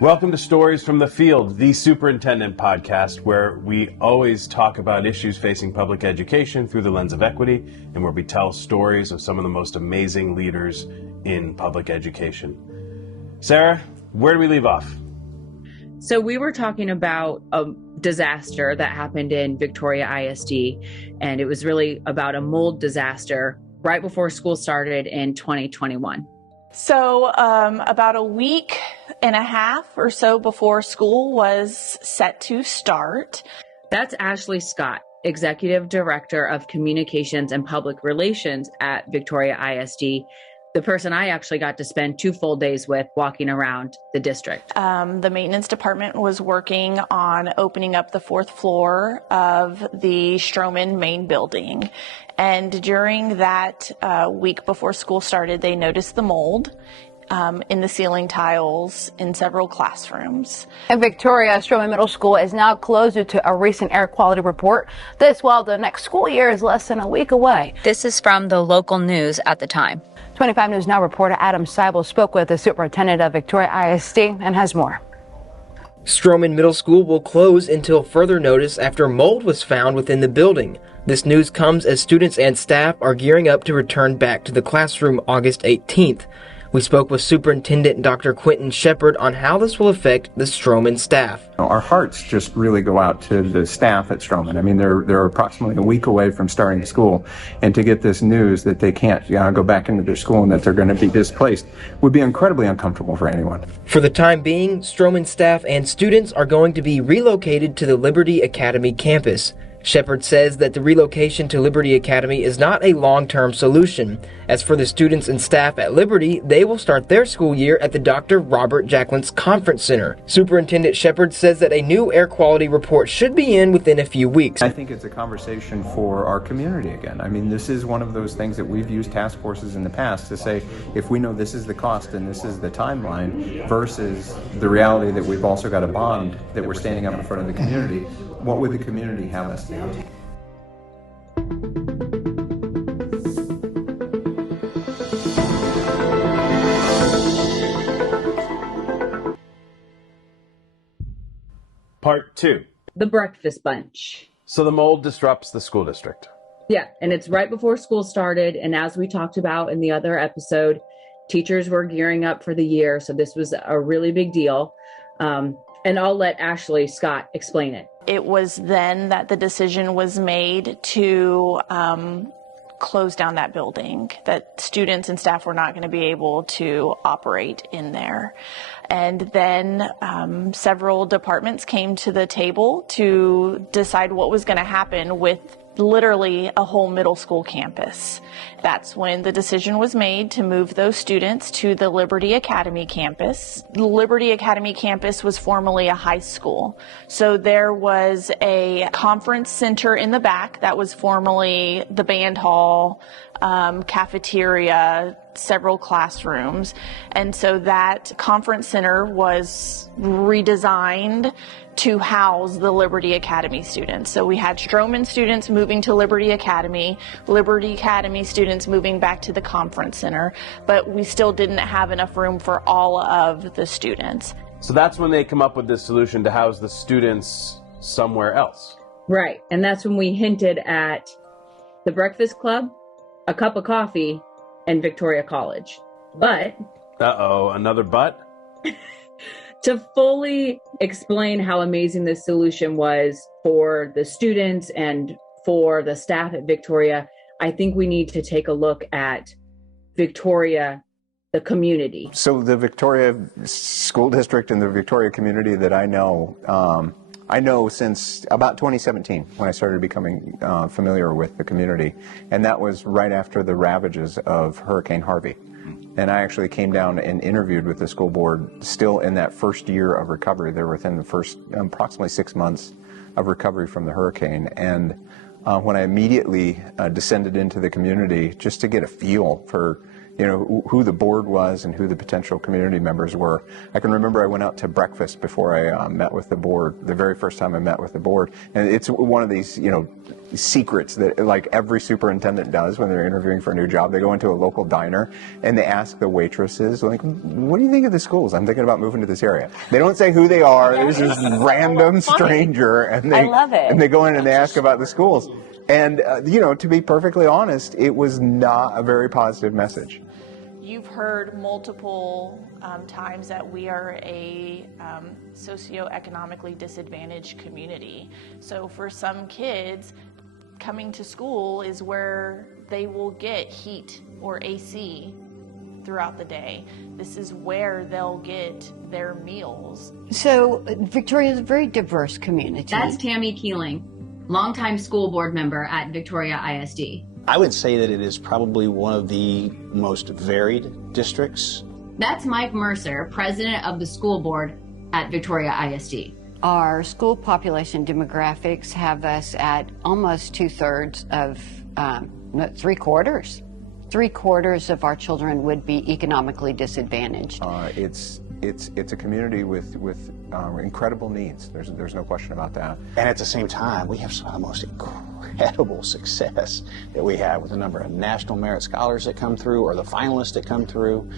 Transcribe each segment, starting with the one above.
Welcome to Stories from the Field, the Superintendent Podcast, where we always talk about issues facing public education through the lens of equity, and where we tell stories of some of the most amazing leaders in public education. Sarah, where do we leave off? So we were talking about a disaster that happened in Victoria ISD, and it was really about a mold disaster right before school started in 2021. So about a week and a half or so before school was set to start. That's Ashley Scott, Executive Director of Communications and Public Relations at Victoria ISD, the person I actually got to spend 2 full days with walking around the district. The maintenance department was working on opening up the 4th floor of the Stroman main building. And during that week before school started, they noticed the mold in the ceiling tiles in several classrooms. In Victoria, Stroman Middle School is now closed due to a recent air quality report. This while the next school year is less than a week away. This is from the local news at the time. 25 News Now reporter Adam Seibel spoke with the superintendent of Victoria ISD and has more. Stroman Middle School will close until further notice after mold was found within the building. This news comes as students and staff are gearing up to return back to the classroom August 18th. We spoke with Superintendent Dr. Quintin Shepherd on how this will affect the Stroman staff. Our hearts just really go out to the staff at Stroman. I mean, they're approximately a week away from starting school, and to get this news that they can't go back into their school and that they're going to be displaced would be incredibly uncomfortable for anyone. For the time being, Stroman staff and students are going to be relocated to the Liberty Academy campus. Shepherd says that the relocation to Liberty Academy is not a long-term solution. As for the students and staff at Liberty, they will start their school year at the Dr. Robert Jacklins Conference Center. Superintendent Shepherd says that a new air quality report should be in within a few weeks. I think it's a conversation for our community again. I mean, this is one of those things that we've used task forces in the past to say, if we know this is the cost and this is the timeline versus the reality that we've also got a bond that we're standing up in front of the community, what would the community have us do? Part 2. The breakfast bunch. So the mold disrupts the school district. Yeah, and it's right before school started. And as we talked about in the other episode, teachers were gearing up for the year. So this was a really big deal. And I'll let Ashley Scott explain it. It was then that the decision was made to close down that building, that students and staff were not going to be able to operate in there. And then several departments came to the table to decide what was going to happen with literally a whole middle school campus. That's when the decision was made to move those students to the Liberty Academy campus. The Liberty Academy campus was formerly a high school. So there was a conference center in the back that was formerly the band hall, cafeteria, several classrooms. And so that conference center was redesigned to house the Liberty Academy students. So we had Stroman students moving to Liberty Academy students moving back to the conference center, but we still didn't have enough room for all of the students. So that's when they come up with this solution to house the students somewhere else. Right. And that's when we hinted at the Breakfast Club, a cup of coffee, and Victoria College. But... Uh-oh, another but? To fully explain how amazing this solution was for the students and for the staff at Victoria, I think we need to take a look at Victoria, the community. So the Victoria School District and the Victoria community that I know since about 2017 when I started becoming familiar with the community, and that was right after the ravages of Hurricane Harvey. And I actually came down and interviewed with the school board still in that first year of recovery. They're within the first approximately 6 months of recovery from the hurricane. And when I immediately descended into the community just to get a feel for who the board was and who the potential community members were. I can remember I went out to breakfast before I met with the board, the very first time I met with the board. And it's one of these, secrets that like every superintendent does when they're interviewing for a new job. They go into a local diner and they ask the waitresses, like, what do you think of the schools? I'm thinking about moving to this area. They don't say who they are. There's this random stranger, and I love it. And they go in and they ask about the schools. And, to be perfectly honest, it was not a very positive message. You've heard multiple times that we are a socioeconomically disadvantaged community. So for some kids, coming to school is where they will get heat or AC throughout the day. This is where they'll get their meals. So Victoria is a very diverse community. That's Tammy Keeling, longtime school board member at Victoria ISD. I would say that it is probably one of the most varied districts. That's Mike Mercer, president of the school board at Victoria ISD. Our school population demographics have us at almost 2/3 of, 3/4. 3/4 of our children would be economically disadvantaged. It's a community with incredible needs. There's no question about that. And at the same time, we have some of the most incredible success that we have with the number of National Merit Scholars that come through or the finalists that come through.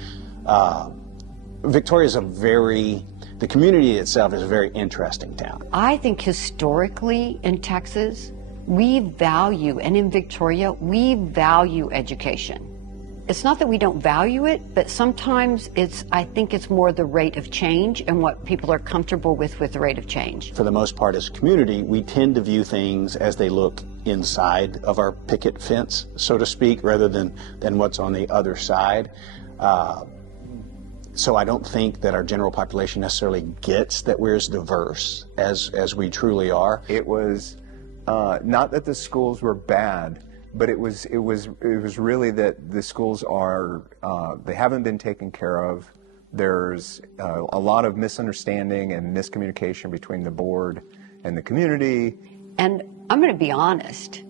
Victoria is the community itself is a very interesting town. I think historically in Texas, we value, and in Victoria, we value education. It's not that we don't value it, but sometimes I think it's more the rate of change and what people are comfortable with the rate of change. For the most part, as a community, we tend to view things as they look inside of our picket fence, so to speak, rather than what's on the other side. So I don't think that our general population necessarily gets that we're as diverse as we truly are. It was not that the schools were bad, but it was really that the schools they haven't been taken care of. There's a lot of misunderstanding and miscommunication between the board and the community. And I'm going to be honest,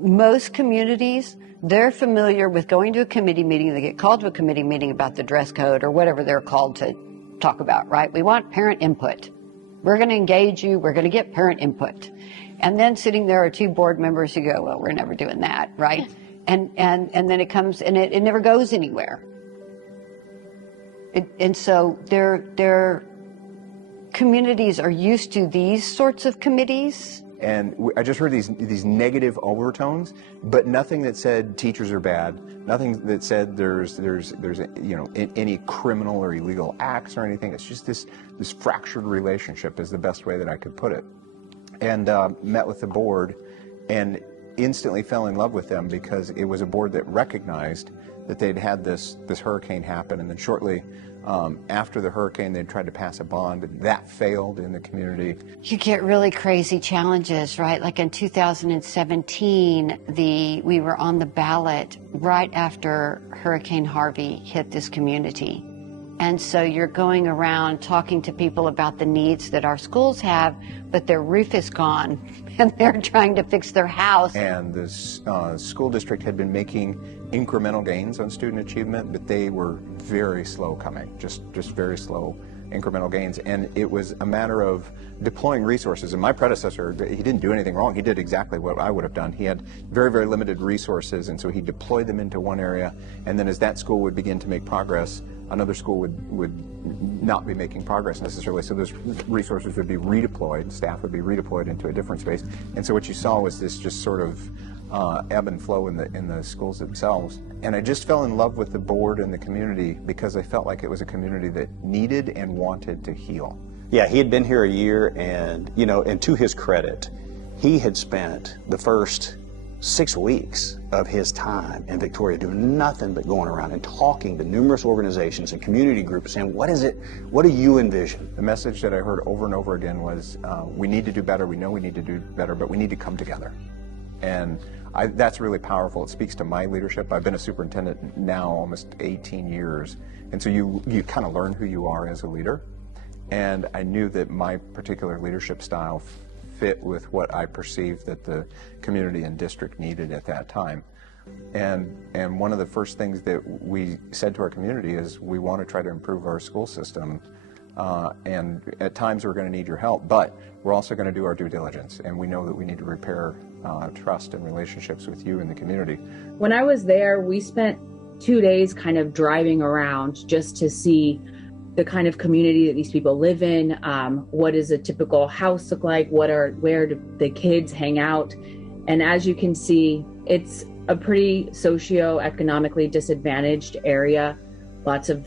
most communities, they're familiar with going to a committee meeting. They get called to a committee meeting about the dress code or whatever they're called to talk about, right? We want parent input. We're going to engage you. We're going to get parent input. And then sitting there are two board members who go, well, we're never doing that, right? And then it comes, and it never goes anywhere. And so their communities are used to these sorts of committees. And I just heard these negative overtones, but nothing that said teachers are bad, nothing that said there's any criminal or illegal acts or anything. It's just this fractured relationship is the best way that I could put it. And met with the board and instantly fell in love with them because it was a board that recognized that they'd had this hurricane happen, and then shortly after the hurricane they tried to pass a bond, and that failed in the community. You get really crazy challenges, right? Like in 2017, we were on the ballot right after Hurricane Harvey hit this community. And so you're going around talking to people about the needs that our schools have, but their roof is gone and they're trying to fix their house. And the school district had been making incremental gains on student achievement, but they were very slow coming, just very slow incremental gains. And it was a matter of deploying resources. And my predecessor, he didn't do anything wrong. He did exactly what I would have done. He had very, very limited resources, and so he deployed them into one area. And then as that school would begin to make progress, another school would not be making progress necessarily. So those resources would be redeployed, staff would be redeployed into a different space. And so what you saw was this just sort of ebb and flow in the schools themselves. And I just fell in love with the board and the community because I felt like it was a community that needed and wanted to heal. Yeah, he had been here a year, and and to his credit, he had spent the first 6 weeks of his time in Victoria doing nothing but going around and talking to numerous organizations and community groups saying, what do you envision? The message that I heard over and over again was, we need to do better, we know we need to do better, but we need to come together. And that's really powerful. It speaks to my leadership. I've been a superintendent now almost 18 years, and so you kind of learn who you are as a leader. And I knew that my particular leadership style fit with what I perceived that the community and district needed at that time. And one of the first things that we said to our community is we want to try to improve our school system, and at times we're going to need your help, but we're also going to do our due diligence, and we know that we need to repair trust and relationships with you and the community. When I was there, we spent 2 days kind of driving around just to see the kind of community that these people live in. What does a typical house look like? Where do the kids hang out? And as you can see, it's a pretty socioeconomically disadvantaged area. Lots of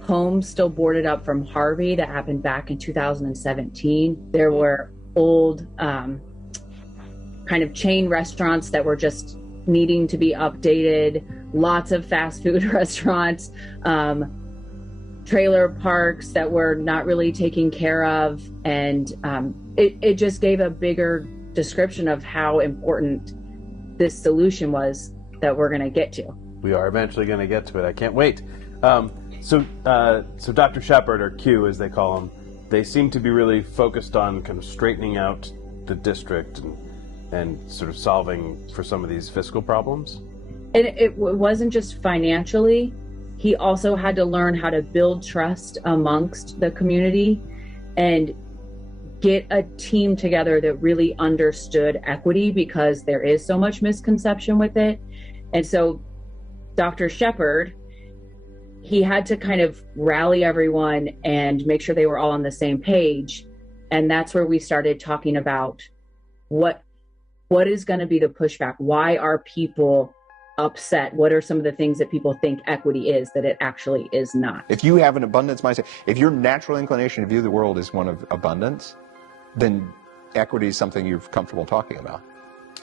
homes still boarded up from Harvey that happened back in 2017. There were old kind of chain restaurants that were just needing to be updated, lots of fast food restaurants, trailer parks that were not really taken care of. And it just gave a bigger description of how important this solution was that we're going to get to. We are eventually going to get to it. I can't wait. So Dr. Shepherd, or Q as they call him, they seem to be really focused on kind of straightening out the district and sort of solving for some of these fiscal problems. And it wasn't just financially. He also had to learn how to build trust amongst the community and get a team together that really understood equity, because there is so much misconception with it. And so Dr. Shepherd, he had to kind of rally everyone and make sure they were all on the same page. And that's where we started talking about what is going to be the pushback? Why are people upset? What are some of the things that people think equity is that it actually is not? If you have an abundance mindset, if your natural inclination to view the world is one of abundance, then equity is something you're comfortable talking about.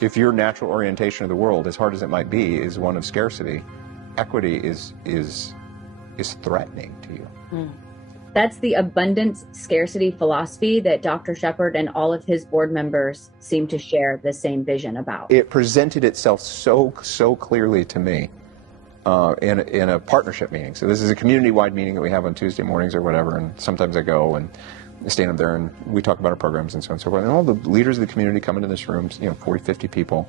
If your natural orientation of the world, as hard as it might be, is one of scarcity, equity is threatening to you. That's the abundance scarcity philosophy that Dr. Shepherd and all of his board members seem to share the same vision about. It presented itself so clearly to me in a partnership meeting. So this is a community-wide meeting that we have on Tuesday mornings or whatever, and sometimes I go and stand up there and we talk about our programs and so on and so forth. And all the leaders of the community come into this room, 40, 50 people,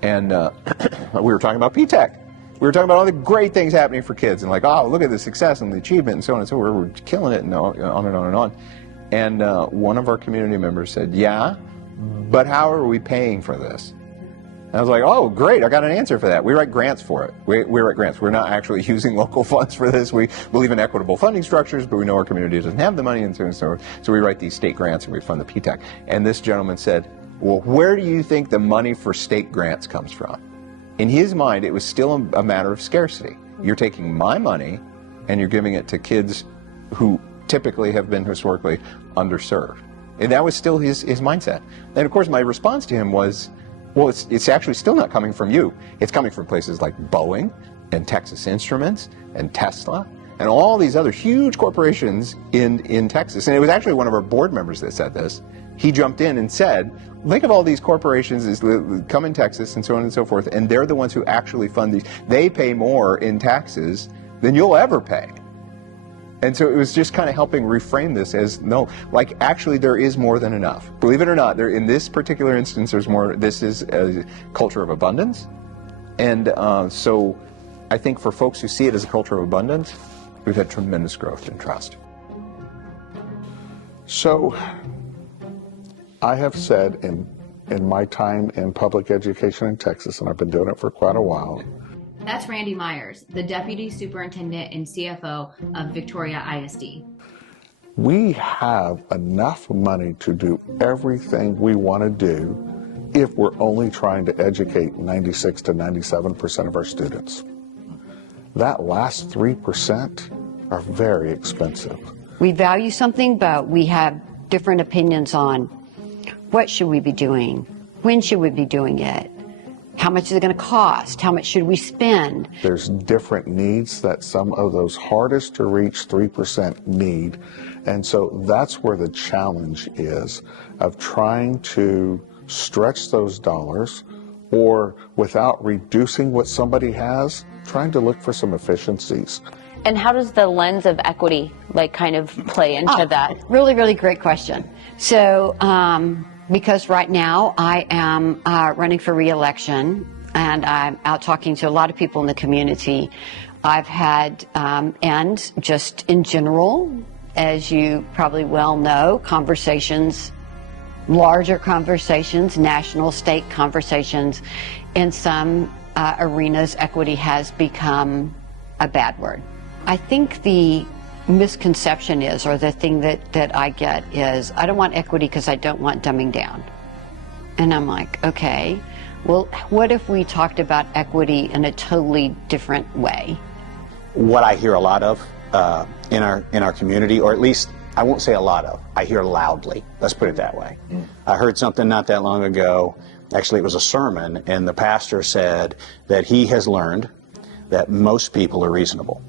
and we were talking about P-TECH. We were talking about all the great things happening for kids, and like, oh, look at the success and the achievement and so on and so forth. We're killing it, and on and on and on. And one of our community members said, yeah, but how are we paying for this? And I was like, oh, great, I got an answer for that. We write grants for it. We write grants. We're not actually using local funds for this. We believe in equitable funding structures, but we know our community doesn't have the money, and so on and so forth. So we write these state grants and we fund the P-TECH. And this gentleman said, well, where do you think the money for state grants comes from? In his mind, it was still a matter of scarcity. You're taking my money and you're giving it to kids who typically have been historically underserved. And that was still his mindset. And of course, my response to him was, well, it's actually still not coming from you. It's coming from places like Boeing and Texas Instruments and Tesla and all these other huge corporations in Texas. And it was actually one of our board members that said this. He jumped in and said, think of all these corporations that come in Texas and so on and so forth, and they're the ones who actually fund these. They pay more in taxes than you'll ever pay. And so it was just kind of helping reframe this as, no, like actually there is more than enough. Believe it or not, in this particular instance, there's more. This is a culture of abundance. And so I think for folks who see it as a culture of abundance, we've had tremendous growth in trust. So I have said in my time in public education in Texas, and I've been doing it for quite a while. That's Randy Myers, the Deputy Superintendent and CFO of Victoria ISD. We have enough money to do everything we want to do if we're only trying to educate 96 to 97% of our students. That last 3% are very expensive. We value something, but we have different opinions on what should we be doing? When should we be doing it? How much is it going to cost? How much should we spend? There's different needs that some of those hardest to reach 3% need. And so that's where the challenge is of trying to stretch those dollars, or without reducing what somebody has, trying to look for some efficiencies. And how does the lens of equity kind of play into that? Really, really great question. So, because right now I am running for re-election and I'm out talking to a lot of people in the community, I've had, and just in general, as you probably well know, conversations larger conversations, national, state conversations. In some arenas, equity has become a bad word. I think the misconception is, or the thing that I get is, I don't want equity because I don't want dumbing down. And I'm like, okay, well, what if we talked about equity in a totally different way? What I hear a lot of in our community, or at least I won't say a lot of, I hear loudly. Let's put it that way. I heard something not that long ago. Actually, it was a sermon, and the pastor said that he has learned that most people are reasonable.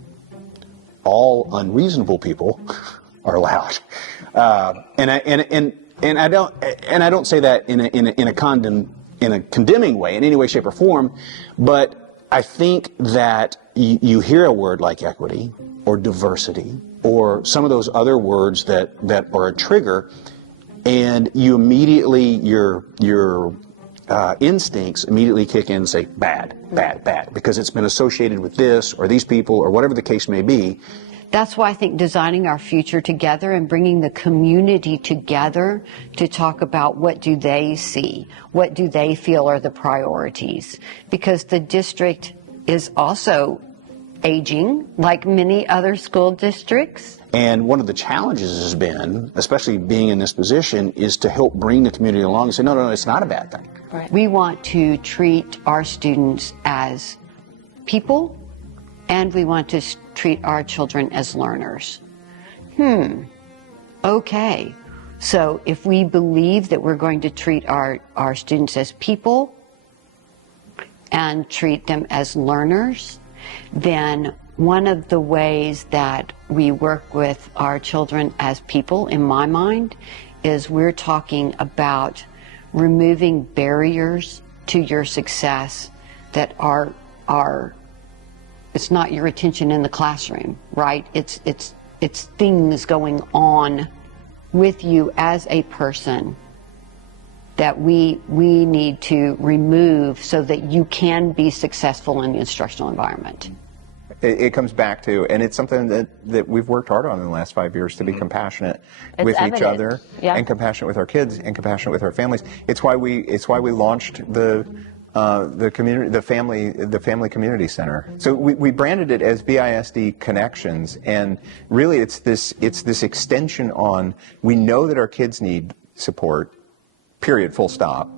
All unreasonable people are loud, and I don't say that in a condemning way, in any way, shape, or form, but I think that you hear a word like equity or diversity or some of those other words that are a trigger, and you immediately your instincts immediately kick in and say bad, because it's been associated with this or these people or whatever the case may be. That's why I think designing our future together and bringing the community together to talk about what do they see, what do they feel are the priorities, because the district is also aging like many other school districts. And one of the challenges has been, especially being in this position, is to help bring the community along and say, no, it's not a bad thing. Right. We want to treat our students as people, and we want to treat our children as learners. Okay. So if we believe that we're going to treat our students as people and treat them as learners, then one of the ways that we work with our children as people, in my mind, is we're talking about removing barriers to your success that are it's not your attention in the classroom, right? It's things going on with you as a person that we need to remove so that you can be successful in the instructional environment. It comes back to, and it's something that we've worked hard on in the last 5 years, to be compassionate with each other, and compassionate with our kids, and compassionate with our families. It's why we launched the family community center. So we branded it as BISD Connections, and really it's this extension on, we know that our kids need support, period, full stop.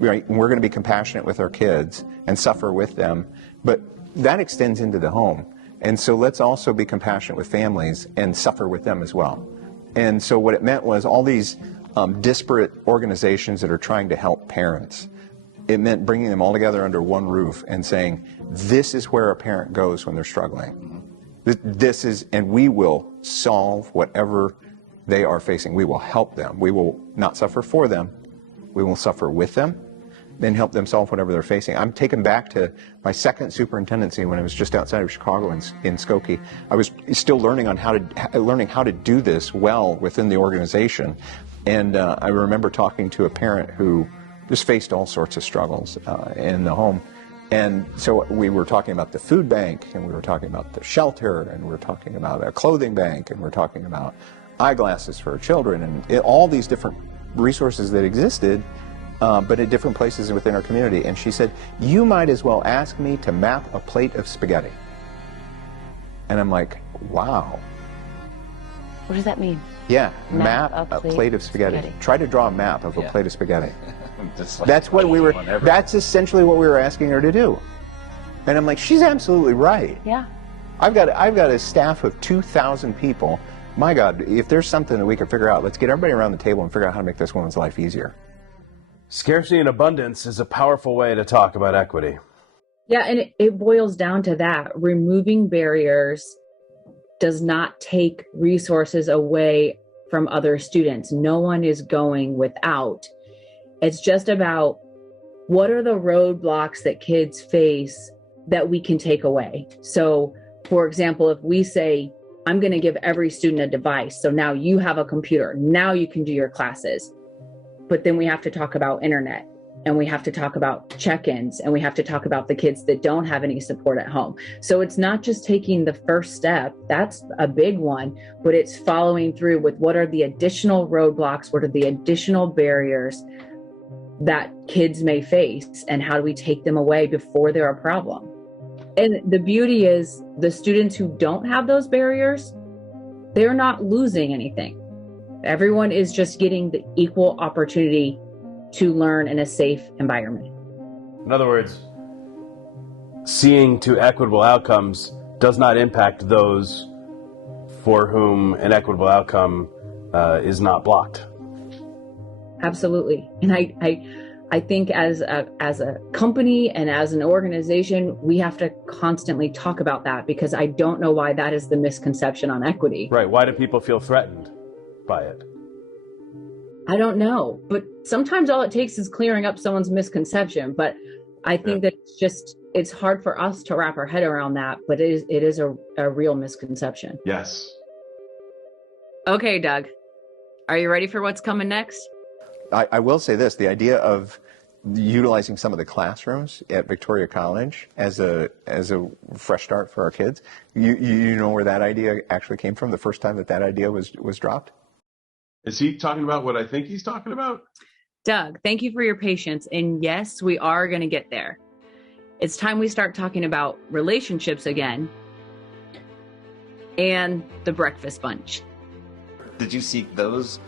Right? And we're going to be compassionate with our kids and suffer with them, but that extends into the home. And so let's also be compassionate with families and suffer with them as well. And so what it meant was all these disparate organizations that are trying to help parents, it meant bringing them all together under one roof and saying, this is where a parent goes when they're struggling. This is, and we will solve whatever they are facing. We will help them. We will not suffer for them. We will suffer with them, then help them solve whatever they're facing. I'm taken back to my second superintendency when I was just outside of Chicago in Skokie. I was still learning how to do this well within the organization. And I remember talking to a parent who just faced all sorts of struggles in the home. And so we were talking about the food bank, and we were talking about the shelter, and we were talking about a clothing bank, and we're talking about eyeglasses for our children, and all these different resources that existed, but at different places within our community. And she said, you might as well ask me to map a plate of spaghetti. And I'm like, wow. What does that mean? Yeah, map a plate of spaghetti. Try to draw a map of a plate of spaghetti. That's what we were, that's essentially what we were asking her to do. And I'm like, she's absolutely right. Yeah. I've got a staff of 2,000 people. My God, if there's something that we can figure out, let's get everybody around the table and figure out how to make this woman's life easier. Scarcity and abundance is a powerful way to talk about equity. Yeah, and it boils down to that. Removing barriers does not take resources away from other students. No one is going without. It's just about what are the roadblocks that kids face that we can take away. So, for example, if we say, I'm going to give every student a device, so now you have a computer, now you can do your classes. But then we have to talk about internet. and we have to talk about check-ins, and we have to talk about the kids that don't have any support at home. So it's not just taking the first step, that's a big one, but it's following through with what are the additional roadblocks, what are the additional barriers that kids may face, and how do we take them away before they're a problem. And the beauty is the students who don't have those barriers, they're not losing anything. Everyone is just getting the equal opportunity to learn in a safe environment. In other words, seeing to equitable outcomes does not impact those for whom an equitable outcome is not blocked. Absolutely. And I think as a company and as an organization, we have to constantly talk about that, because I don't know why that is the misconception on equity. Right. Why do people feel threatened by it? I don't know, but sometimes all it takes is clearing up someone's misconception. But I think that it's hard for us to wrap our head around that, but it is a real misconception. Yes. Okay, Doug, are you ready for what's coming next? I will say this, the idea of utilizing some of the classrooms at Victoria College as a fresh start for our kids, you know where that idea actually came from, the first time that idea was dropped? Is he talking about what I think he's talking about? Doug, thank you for your patience. And yes, we are going to get there. It's time we start talking about relationships again and the breakfast bunch. Did you seek those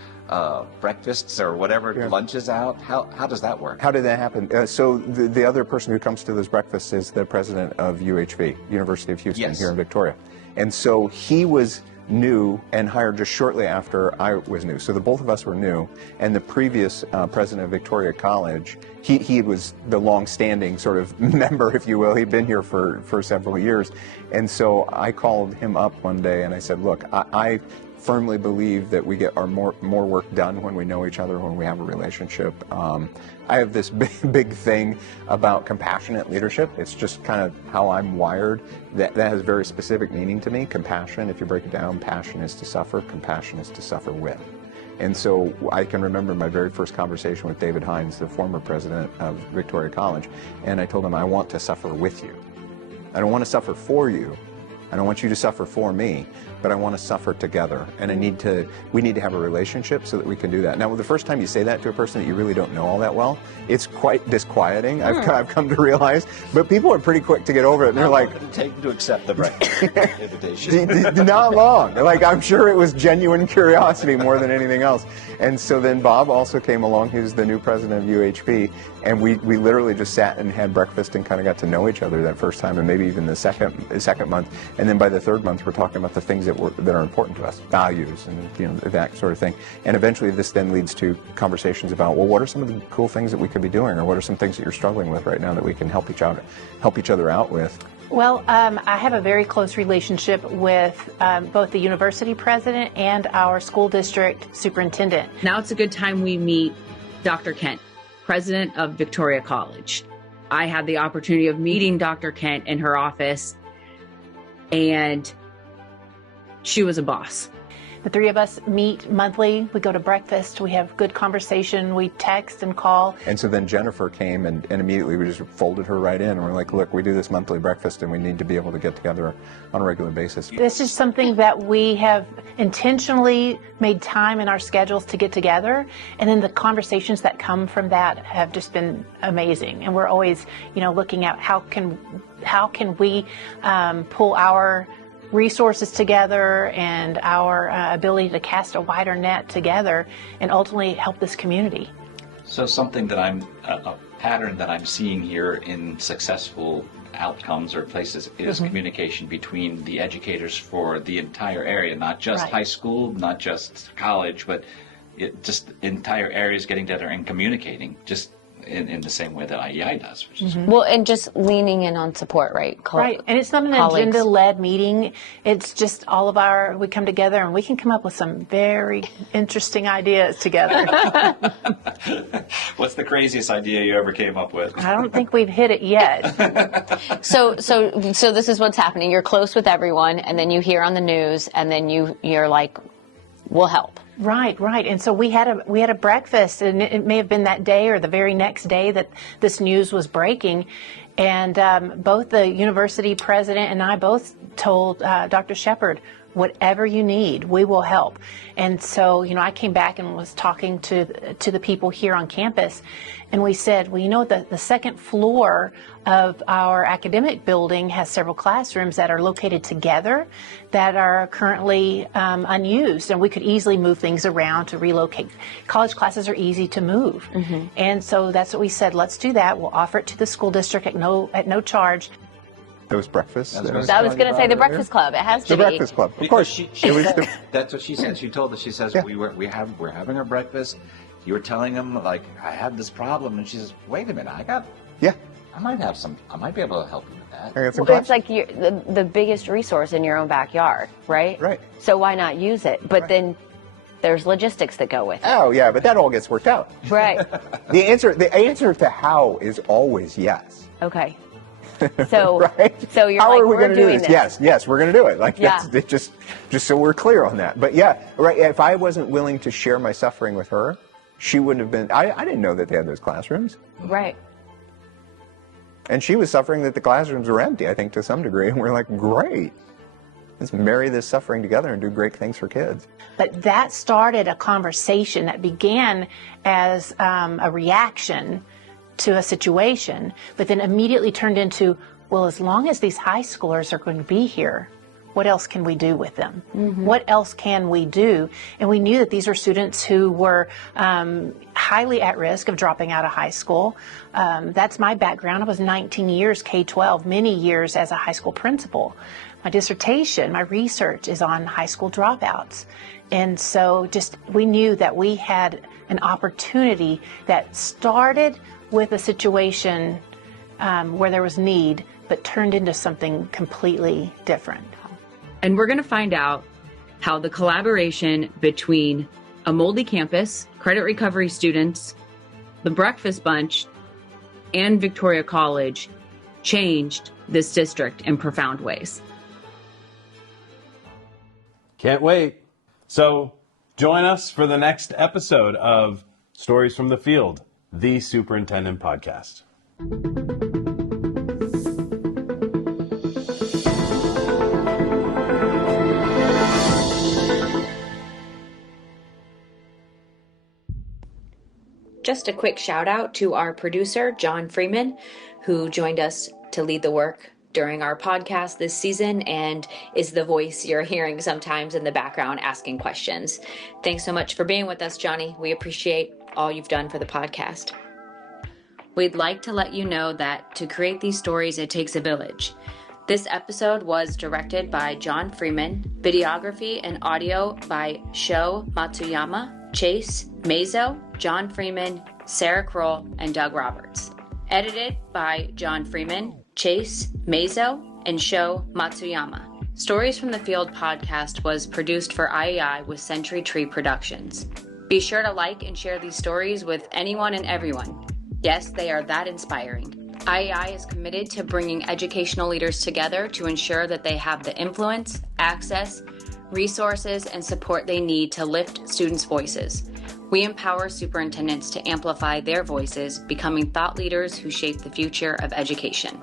breakfasts or whatever lunches out? How does that work? How did that happen? So the other person who comes to those breakfasts is the president of UHV, University of Houston, here in Victoria. And so he was new and hired just shortly after I was new. So the both of us were new, and the previous president of Victoria College, he was the long-standing sort of member, if you will. He'd been here for several years. And so I called him up one day and I said, look, I firmly believe that we get our more work done when we know each other, when we have a relationship. I have this big thing about compassionate leadership. It's just kind of how I'm wired. That has very specific meaning to me. Compassion, if you break it down, passion is to suffer, compassion is to suffer with. And so I can remember my very first conversation with David Hines, the former president of Victoria College, and I told him, I want to suffer with you. I don't want to suffer for you. I don't want you to suffer for me, but I want to suffer together. And we need to have a relationship so that we can do that. Now, the first time you say that to a person that you really don't know all that well, it's quite disquieting, I've come to realize. But people are pretty quick to get over it. And they're like, how long did it take to accept the breakfast invitation? Not long. Like, I'm sure it was genuine curiosity more than anything else. And so then Bob also came along. He was the new president of UHB. And we literally just sat and had breakfast and kind of got to know each other that first time, and maybe even the second month. And then by the third month, we're talking about the things that are important to us, values and that sort of thing. And eventually this then leads to conversations about, well, what are some of the cool things that we could be doing, or what are some things that you're struggling with right now that we can help each other out with? Well, I have a very close relationship with both the university president and our school district superintendent. Now it's a good time we meet Dr. Kent, president of Victoria College. I had the opportunity of meeting Dr. Kent in her office, and she was a boss. The three of us meet monthly. We go to breakfast. We have good conversation. We text and call. And so then Jennifer came and immediately we just folded her right in. And we're like, look, we do this monthly breakfast and we need to be able to get together on a regular basis. This is something that we have intentionally made time in our schedules to get together. And then the conversations that come from that have just been amazing. And we're always, looking at how can we pull our resources together and our ability to cast a wider net together and ultimately help this community. So something that a pattern that I'm seeing here in successful outcomes or places is communication between the educators for the entire area, not just high school, not just college, but just entire areas getting together and communicating just in the same way that IEI does. Which is well, and just leaning in on support, right? Right, and it's not an agenda-led meeting. It's just we come together and we can come up with some very interesting ideas together. What's the craziest idea you ever came up with? I don't think we've hit it yet. So this is what's happening. You're close with everyone, and then you hear on the news, and then you're like, will help. Right. And so we had a breakfast, and it may have been that day or the very next day that this news was breaking. And both the university president and I both told Dr. Shepherd, whatever you need, we will help. And so, I came back and was talking to the people here on campus, and we said, well, the second floor of our academic building has several classrooms that are located together that are currently unused, and we could easily move things around to relocate. College classes are easy to move. Mm-hmm. And so that's what we said, let's do that. We'll offer it to the school district at no charge. Those breakfasts. I was going to say the Breakfast Club. It has to be. The Breakfast Club. Of course. That's what she said. She told us, she says, yeah. we're having our breakfast. You were telling them, like, I have this problem. And she says, wait a minute, I might be able to help you with that. Well, it's like the biggest resource in your own backyard, right? Right. So why not use it? But then there's logistics that go with it. Oh, yeah, but that all gets worked out. Right. The answer to how is always yes. Okay. So, right? So you're how like, are we we're going to do doing this? Yes, we're going to do it. Like, yeah. that's just so we're clear on that. But yeah, right. If I wasn't willing to share my suffering with her, she wouldn't have been. I didn't know that they had those classrooms. Right. And she was suffering that the classrooms were empty, I think, to some degree. And we're like, great. Let's marry this suffering together and do great things for kids. But that started a conversation that began as a reaction to a situation, but then immediately turned into, well, as long as these high schoolers are going to be here, what else can we do with them? Mm-hmm. What else can we do? And we knew that these were students who were highly at risk of dropping out of high school. That's my background. I was 19 years K-12, many years as a high school principal. My dissertation, my research is on high school dropouts. And so we knew that we had an opportunity that started with a situation where there was need, but turned into something completely different. And we're going to find out how the collaboration between a moldy campus, credit recovery students, the Breakfast Bunch, and Victoria College changed this district in profound ways. Can't wait. So join us for the next episode of Stories from the Field, the Superintendent Podcast. Just a quick shout out to our producer, John Freeman, who joined us to lead the work during our podcast this season and is the voice you're hearing sometimes in the background asking questions. Thanks so much for being with us, Johnny. We appreciate all you've done for the podcast. We'd like to let you know that to create these stories, it takes a village. This episode was directed by John Freeman, videography and audio by Sho Matsuyama, Chase Mazo, John Freeman, Sara Croll, and Doug Roberts. Edited by John Freeman, Chase Mazo, and Sho Matsuyama. Stories from the Field podcast was produced for IEI with Century Tree Productions. Be sure to like and share these stories with anyone and everyone. Yes, they are that inspiring. IEI is committed to bringing educational leaders together to ensure that they have the influence, access, resources, and support they need to lift students' voices. We empower superintendents to amplify their voices, becoming thought leaders who shape the future of education.